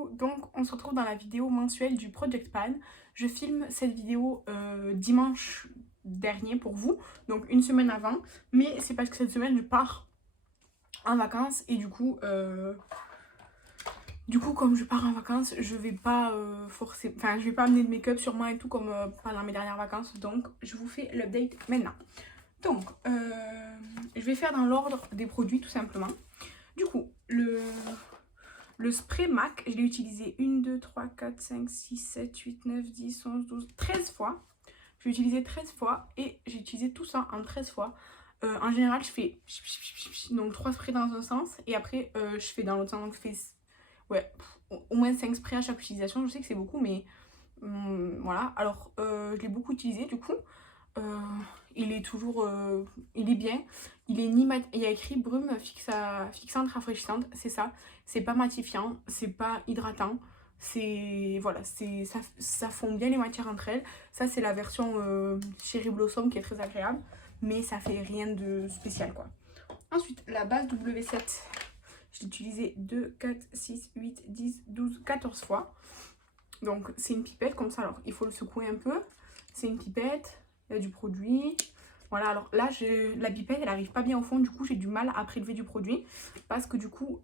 Hello, donc on se retrouve dans la vidéo mensuelle du Project Pan. Je filme cette vidéo dimanche dernier pour vous, donc une semaine avant, mais c'est parce que cette semaine je pars en vacances et du coup comme je pars en vacances, je vais pas je vais pas amener de make-up sur moi et tout comme pendant mes dernières vacances, donc je vous fais l'update maintenant. Donc je vais faire dans l'ordre des produits tout simplement. Du coup, le spray MAC, je l'ai utilisé 1, 2, 3, 4, 5, 6, 7, 8, 9, 10, 11, 12, 13 fois. Je l'ai utilisé 13 fois et j'ai utilisé tout ça en 13 fois. En général, je fais donc 3 sprays dans un sens et après je fais dans l'autre sens. Donc je fais au moins 5 sprays à chaque utilisation. Je sais que c'est beaucoup, mais voilà. Alors, je l'ai beaucoup utilisé du coup. Euh, il est toujours il est bien, il est ni mat, il y a écrit brume fixante rafraîchissante, c'est ça, c'est pas matifiant, c'est pas hydratant, c'est voilà, ça fond bien les matières entre elles. Ça c'est la version Cherry Blossom qui est très agréable, mais ça fait rien de spécial quoi. Ensuite la base W7, je l'ai utilisée 2, 4, 6, 8, 10, 12, 14 fois. Donc c'est une pipette comme ça, alors il faut le secouer un peu, c'est une pipette. Il y a du produit. Voilà, alors là, la pipette, elle arrive pas bien au fond. Du coup, j'ai du mal à prélever du produit. Parce que du coup,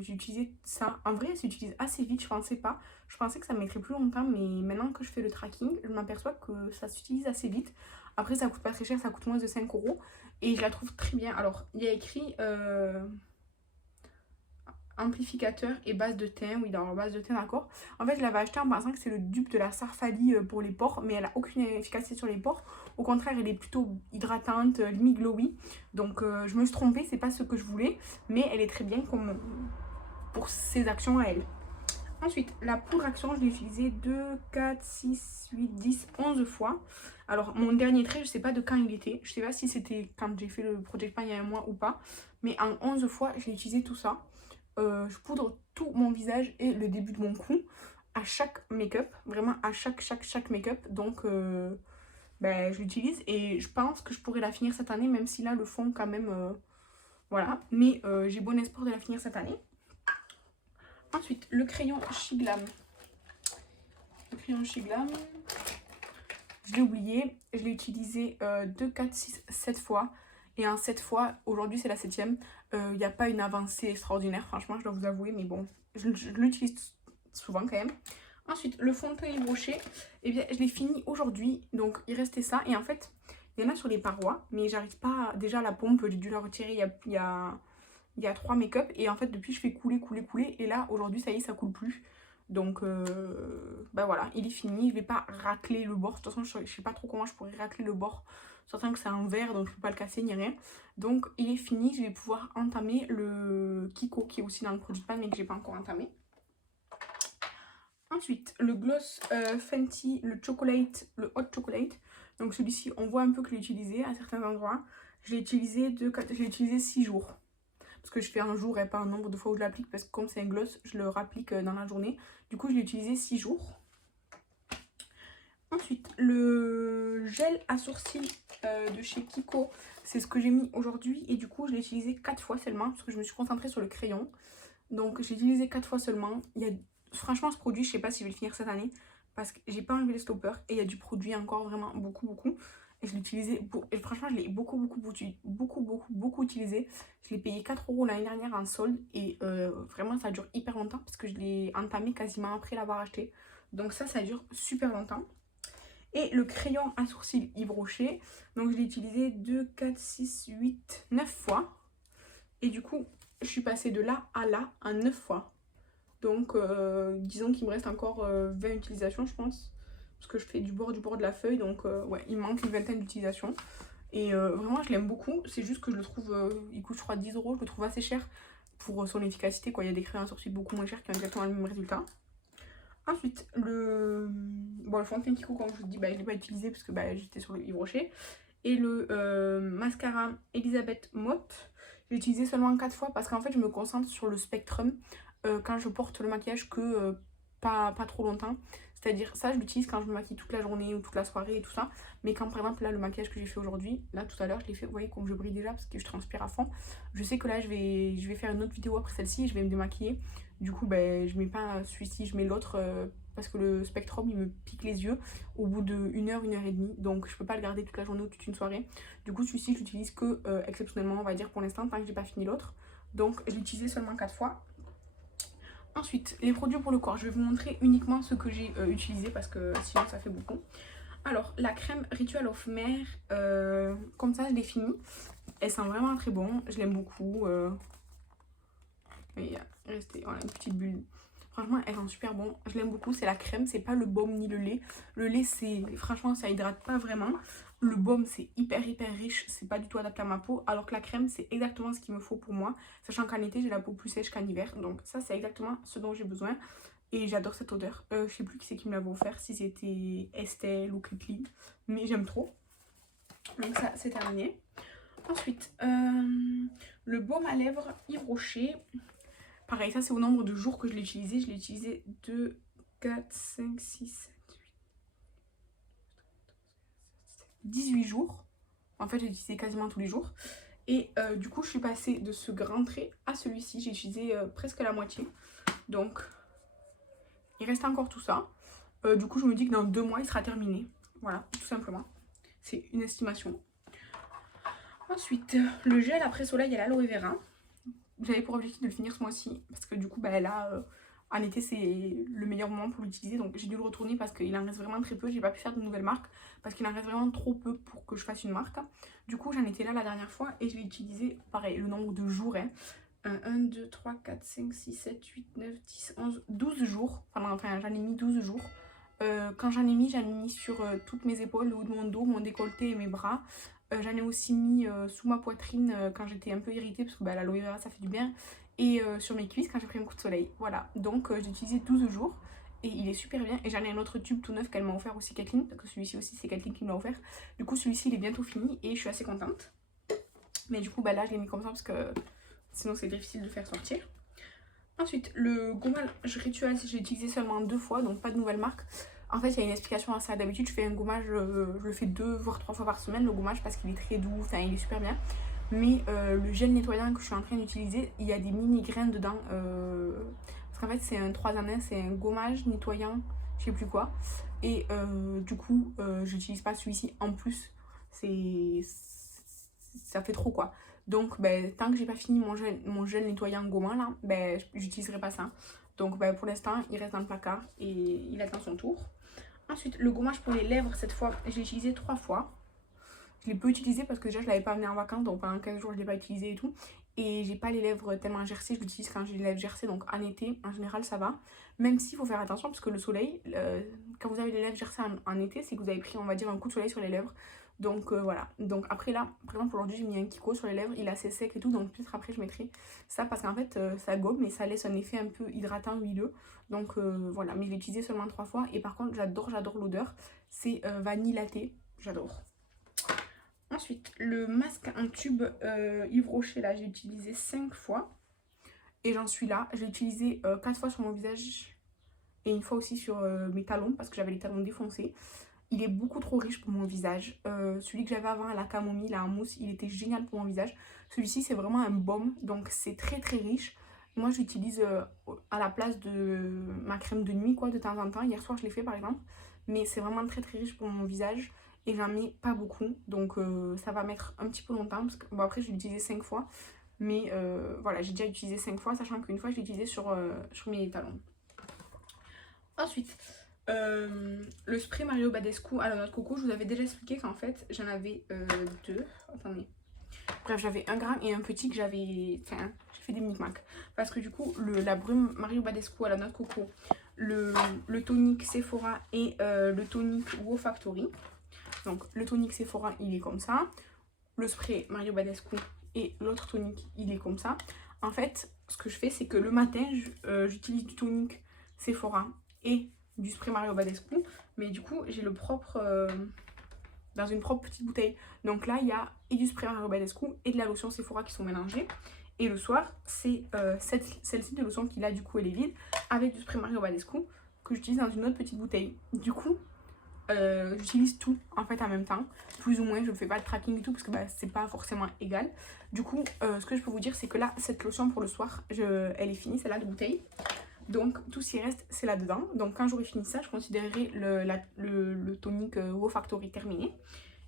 j'ai utilisé ça. En vrai, elle s'utilise assez vite, je pensais pas. Je pensais que ça mettrait plus longtemps. Mais maintenant que je fais le tracking, je m'aperçois que ça s'utilise assez vite. Après, ça coûte pas très cher, ça coûte moins de 5 euros. Et je la trouve très bien. Alors, il y a écrit amplificateur et base de teint. Oui, dans la base de teint, d'accord. En fait, je l'avais acheté en pensant que c'est le dupe de la Sarfali pour les pores, mais elle a aucune efficacité sur les pores. Au contraire, elle est plutôt hydratante, limite glowy. Donc, je me suis trompée, c'est pas ce que je voulais, mais elle est très bien comme pour ses actions à elle. Ensuite, la poudre action, je l'ai utilisée 2, 4, 6, 8, 10, 11 fois. Alors, mon dernier trait, je sais pas de quand il était. Je sais pas si c'était quand j'ai fait le Project Pan il y a un mois ou pas. Mais en 11 fois, j'ai utilisé tout ça. Je poudre tout mon visage et le début de mon cou à chaque make-up, vraiment à chaque make-up. Donc je l'utilise et je pense que je pourrais la finir cette année, même si là le fond quand même voilà, mais j'ai bon espoir de la finir cette année. Ensuite le crayon Shiglam, je l'ai oublié, je l'ai utilisé 2, 4, 6, 7 fois. Et en 7 fois, aujourd'hui c'est la 7ème, il n'y a pas une avancée extraordinaire, franchement, je dois vous avouer, mais bon, je l'utilise souvent quand même. Ensuite, le fond de teint Yves Rocher, eh bien, je l'ai fini aujourd'hui, donc il restait ça. Et en fait, il y en a sur les parois, mais j'arrive pas, déjà la pompe, j'ai dû la retirer il y a 3 make-up. Et en fait, depuis, je fais couler, et là, aujourd'hui, ça y est, ça coule plus. Donc, voilà, il est fini. Je vais pas racler le bord. De toute façon, je sais pas trop comment je pourrais racler le bord. Sachant que c'est un verre, donc je peux pas le casser ni rien. Donc, il est fini. Je vais pouvoir entamer le Kiko qui est aussi dans le Project Pan, mais que j'ai pas encore entamé. Ensuite, le gloss Fenty, le hot chocolate. Donc, celui-ci, on voit un peu que je l'ai utilisé à certains endroits. Je l'ai utilisé 6 jours. Parce que je fais un jour et pas un nombre de fois où je l'applique, parce que comme c'est un gloss, je le rapplique dans la journée. Du coup, je l'ai utilisé 6 jours. Ensuite, le gel à sourcils de chez Kiko, c'est ce que j'ai mis aujourd'hui. Et du coup, je l'ai utilisé 4 fois seulement, parce que je me suis concentrée sur le crayon. Donc, j'ai utilisé 4 fois seulement. Franchement, ce produit, je sais pas si je vais le finir cette année, parce que j'ai pas enlevé le stopper. Et il y a du produit encore, vraiment beaucoup. Et je l'ai utilisé, franchement, je l'ai beaucoup utilisé. Je l'ai payé 4 euros l'année dernière en solde. Et vraiment, ça dure hyper longtemps parce que je l'ai entamé quasiment après l'avoir acheté. Donc ça dure super longtemps. Et le crayon à sourcils Yves Rocher. Donc je l'ai utilisé 2, 4, 6, 8, 9 fois. Et du coup, je suis passée de là à là en 9 fois. Donc disons qu'il me reste encore 20 utilisations, je pense. Parce que je fais du bord de la feuille, donc ouais, il me manque une vingtaine d'utilisations. Et vraiment, je l'aime beaucoup. C'est juste que je le trouve, il coûte je crois 10 euros, je le trouve assez cher pour son efficacité, quoi. Il y a des crayons à sourcils beaucoup moins chers qui ont exactement le même résultat. Ensuite, le fond de teint Kiko, comme je vous dis, je ne l'ai pas utilisé parce que j'étais sur le Yves Rocher. Et le mascara Elisabeth Mott, je l'ai utilisé seulement 4 fois parce qu'en fait, je me concentre sur le spectrum quand je porte le maquillage que pas trop longtemps. C'est-à-dire, ça, je l'utilise quand je me maquille toute la journée ou toute la soirée et tout ça. Mais quand, par exemple, là, le maquillage que j'ai fait aujourd'hui, là, tout à l'heure, je l'ai fait, vous voyez, comme je brille déjà parce que je transpire à fond. Je sais que là, je vais faire une autre vidéo après celle-ci et je vais me démaquiller. Du coup, ben, je mets pas celui-ci, je mets l'autre parce que le Spectrum il me pique les yeux au bout de 1 heure, 1 heure et demie. Donc je peux pas le garder toute la journée ou toute une soirée. Du coup, celui-ci, je l'utilise que exceptionnellement, on va dire pour l'instant, tant que j'ai pas fini l'autre. Donc je l'ai utilisé seulement 4 fois. Ensuite, les produits pour le corps. Je vais vous montrer uniquement ce que j'ai utilisé parce que sinon ça fait beaucoup. Alors, la crème Ritual of Mer, comme ça je l'ai fini. Elle sent vraiment très bon, je l'aime beaucoup. Et restez, voilà, une petite bulle. Franchement, elle sent super bon, je l'aime beaucoup. C'est la crème, c'est pas le baume ni le lait. Le lait, c'est franchement, ça hydrate pas vraiment. Le baume, c'est hyper riche, c'est pas du tout adapté à ma peau. Alors que la crème, c'est exactement ce qu'il me faut pour moi. Sachant qu'en été, j'ai la peau plus sèche qu'en hiver. Donc ça, c'est exactement ce dont j'ai besoin. Et j'adore cette odeur. Je sais plus qui c'est qui me l'avait offert, si c'était Estelle ou Cricli. Mais j'aime trop. Donc ça, c'est terminé. Ensuite, le baume à lèvres Yves Rocher. Pareil, ça c'est au nombre de jours que je l'ai utilisé. Je l'ai utilisé 2, 4, 5, 6, 7, 8, 18 jours. En fait, j'ai utilisé quasiment tous les jours. Et du coup, je suis passée de ce grand trait à celui-ci. J'ai utilisé presque la moitié. Donc, il reste encore tout ça. Du coup, je me dis que dans 2 mois, il sera terminé. Voilà, tout simplement. C'est une estimation. Ensuite, le gel après soleil à l'aloe vera. J'avais pour objectif de le finir ce mois-ci. Parce que du coup, bah, là, en été, c'est le meilleur moment pour l'utiliser. Donc, j'ai dû le retourner parce qu'il en reste vraiment très peu. J'ai pas pu faire de nouvelles marques. Parce qu'il en reste vraiment trop peu pour que je fasse une marque. Du coup, j'en étais là la dernière fois. Et je l'ai utilisé, pareil, le nombre de jours. 1, 2, 3, 4, 5, 6, 7, 8, 9, 10, 11, 12 jours. Enfin, j'en ai mis 12 jours. Quand j'en ai mis sur toutes mes épaules, le haut de mon dos, mon décolleté et mes bras. J'en ai aussi mis sous ma poitrine quand j'étais un peu irritée parce que bah, l'aloe vera ça fait du bien. Et sur mes cuisses quand j'ai pris un coup de soleil. Voilà, donc j'ai utilisé 12 jours et il est super bien. Et j'en ai un autre tube tout neuf qu'elle m'a offert aussi, Kathleen, parce que celui-ci aussi c'est Kathleen qui me l'a offert. Du coup celui-ci il est bientôt fini et je suis assez contente. Mais du coup bah, là je l'ai mis comme ça parce que sinon c'est difficile de faire sortir. Ensuite, le gommage Ritual, j'ai utilisé seulement 2 fois, donc pas de nouvelle marque. En fait, il y a une explication à ça. D'habitude, je fais un gommage, je le fais 2 voire 3 fois par semaine, le gommage, parce qu'il est très doux, enfin, il est super bien. Mais le gel nettoyant que je suis en train d'utiliser, il y a des mini grains dedans. Parce qu'en fait, c'est un 3 en 1, c'est un gommage nettoyant, je sais plus quoi. Et du coup, j'utilise pas celui-ci en plus. Ça fait trop quoi. Donc, ben, tant que j'ai pas fini mon gel nettoyant gommant là, ben, j'utiliserai pas ça. Donc, ben, pour l'instant, il reste dans le placard et il attend son tour. Ensuite, le gommage pour les lèvres, cette fois, je l'ai utilisé 3 fois. Je l'ai peu utilisé parce que déjà, je l'avais pas amené en vacances, donc pendant 15 jours, je l'ai pas utilisé et tout. Et j'ai pas les lèvres tellement gercées, je l'utilise quand j'ai les lèvres gercées, donc en été, en général, ça va. Même s'il faut faire attention parce que le soleil, quand vous avez les lèvres gercées en été, c'est que vous avez pris, on va dire, un coup de soleil sur les lèvres. Donc voilà. Donc après là, par exemple aujourd'hui j'ai mis un Kiko sur les lèvres, il est assez sec et tout, donc peut-être après je mettrai ça parce qu'en fait ça gomme et ça laisse un effet un peu hydratant, huileux. Donc voilà, mais je l'ai utilisé seulement 3 fois et par contre j'adore l'odeur. C'est vanille latte, j'adore. Ensuite, le masque en tube Yves Rocher là, j'ai utilisé 5 fois. Et j'en suis là, je l'ai utilisé 4 fois sur mon visage et une fois aussi sur mes talons parce que j'avais les talons défoncés. Il est beaucoup trop riche pour mon visage. Celui que j'avais avant à la camomille, là en mousse, il était génial pour mon visage. Celui-ci, c'est vraiment un baume, donc c'est très riche. Moi, j'utilise à la place de ma crème de nuit, quoi, de temps en temps. Hier soir, je l'ai fait, par exemple. Mais c'est vraiment très riche pour mon visage. Et j'en mets pas beaucoup, donc ça va mettre un petit peu longtemps. Parce que, bon, après, je l'ai utilisé 5 fois. Mais voilà, j'ai déjà utilisé 5 fois, sachant qu'une fois, je l'ai utilisé sur mes talons. Ensuite... le spray Mario Badescu à la noix de coco, je vous avais déjà expliqué qu'en fait j'en avais 2. Attendez. Bref, j'avais un gramme et un petit que j'avais. Enfin, j'ai fait des micmacs. Parce que du coup, la brume Mario Badescu à la noix de coco, le tonique Sephora et le tonique Wow Factory. Donc, le tonique Sephora, il est comme ça. Le spray Mario Badescu et l'autre tonique, il est comme ça. En fait, ce que je fais, c'est que le matin, j'utilise du tonique Sephora et du spray Mario Badescu, mais du coup j'ai le propre dans une propre petite bouteille. Donc là il y a et du spray Mario Badescu et de la lotion Sephora qui sont mélangées. Et le soir c'est celle-ci de lotion qui là du coup elle est vide avec du spray Mario Badescu que j'utilise dans une autre petite bouteille. Du coup j'utilise tout en fait en même temps, plus ou moins. Je ne fais pas de tracking et tout parce que bah, c'est pas forcément égal. Du coup, ce que je peux vous dire, c'est que là, cette lotion pour le soir, elle est finie, celle-là de bouteille. Donc tout ce qui reste, c'est là-dedans. Donc quand j'aurai fini ça, je considérerai le tonique Wow Factory terminé.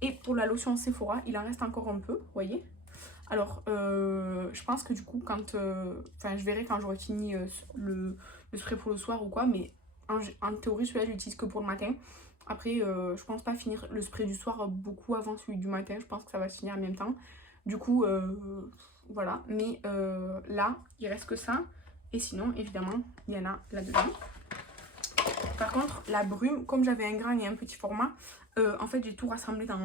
Et pour la lotion Sephora, il en reste encore un peu, vous voyez. Alors, je pense que du coup, je verrai quand j'aurai fini le spray pour le soir ou quoi. Mais en théorie, celui-là, je l'utilise que pour le matin. Après, je pense pas finir le spray du soir beaucoup avant celui du matin. Je pense que ça va se finir en même temps. Du coup, voilà. Mais là, il reste que ça. Et sinon, évidemment, il y en a là-dedans. Par contre, la brume, comme j'avais un grand et un petit format, en fait, j'ai tout rassemblé dans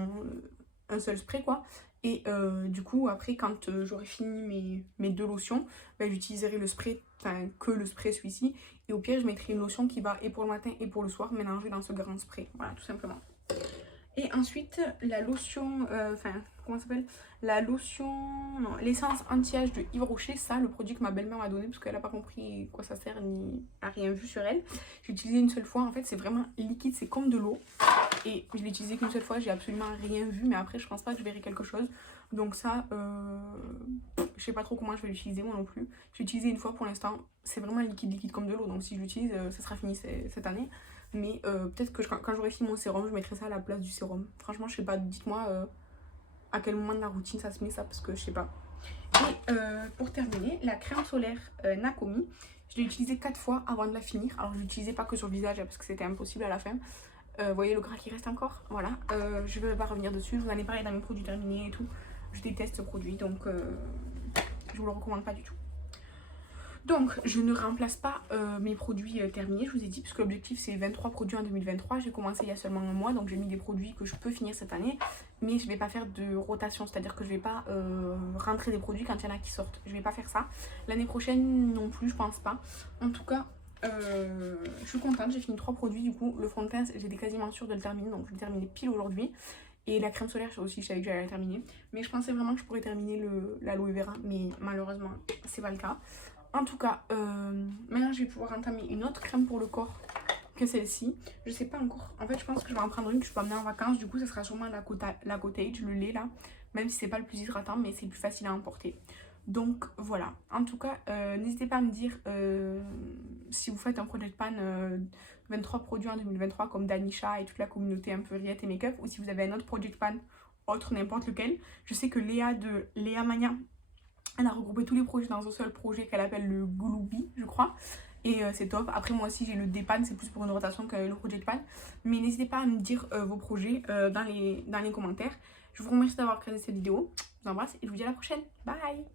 un seul spray, quoi. Et du coup, après, quand j'aurai fini mes deux lotions, ben, j'utiliserai le spray, enfin, que le spray celui-ci. Et au pire, je mettrai une lotion qui va et pour le matin et pour le soir, mélangée dans ce grand spray. Voilà, tout simplement. Et ensuite, la lotion, comment ça s'appelle? La lotion, non, l'essence anti-âge de Yves Rocher. Ça, le produit que ma belle-mère m'a donné parce qu'elle n'a pas compris quoi ça sert ni a rien vu sur elle. J'ai utilisé une seule fois. En fait, c'est vraiment liquide, c'est comme de l'eau. Et je l'ai utilisé qu'une seule fois, j'ai absolument rien vu. Mais après, je pense pas que je verrai quelque chose. Donc ça, je sais pas trop comment je vais l'utiliser moi non plus. J'ai utilisé une fois pour l'instant. C'est vraiment liquide comme de l'eau. Donc si je l'utilise, ça sera fini cette année. Mais peut-être que quand j'aurai fini mon sérum, je mettrai ça à la place du sérum. Franchement, je sais pas. Dites-moi à quel moment de la routine ça se met ça, parce que je sais pas. Et pour terminer, la crème solaire Nakomi. Je l'ai utilisée 4 fois avant de la finir. Alors je l'utilisais pas que sur le visage parce que c'était impossible à la fin. Vous voyez le gras qui reste encore. Voilà. Je vais pas revenir dessus. Je vous en ai parlé dans mes produits terminés et tout. Je déteste ce produit, donc je vous le recommande pas du tout. Donc, je ne remplace pas mes produits terminés, je vous ai dit, puisque l'objectif c'est 23 produits en 2023. J'ai commencé il y a seulement un mois, donc j'ai mis des produits que je peux finir cette année. Mais je ne vais pas faire de rotation, c'est-à-dire que je ne vais pas rentrer des produits quand il y en a qui sortent. Je ne vais pas faire ça. L'année prochaine non plus, je pense pas. En tout cas, je suis contente, j'ai fini 3 produits. Du coup, le fond de teint, j'étais quasiment sûre de le terminer, donc je l'ai terminé pile aujourd'hui. Et la crème solaire, aussi, je savais que j'allais la terminer. Mais je pensais vraiment que je pourrais terminer l'aloe vera, mais malheureusement, c'est pas le cas. En tout cas, maintenant je vais pouvoir entamer une autre crème pour le corps que celle-ci. Je sais pas encore. En fait, je pense que je vais en prendre une que je peux amener en vacances. Du coup, ça sera sûrement la Cottage, le lait là. Même si c'est pas le plus hydratant, mais c'est plus facile à emporter. Donc voilà. En tout cas, n'hésitez pas à me dire si vous faites un Project Pan 23 produits en 2023 comme Danisha et toute la communauté un peu Riette et Make-up. Ou si vous avez un autre Project Pan, autre n'importe lequel. Je sais que Léa de Léa Mania, elle a regroupé tous les projets dans un seul projet qu'elle appelle le Gouloubi, je crois. Et c'est top. Après, moi aussi, j'ai le Dépan, c'est plus pour une rotation que le Project Pan. Mais n'hésitez pas à me dire vos projets dans les commentaires. Je vous remercie d'avoir regardé cette vidéo. Je vous embrasse et je vous dis à la prochaine. Bye!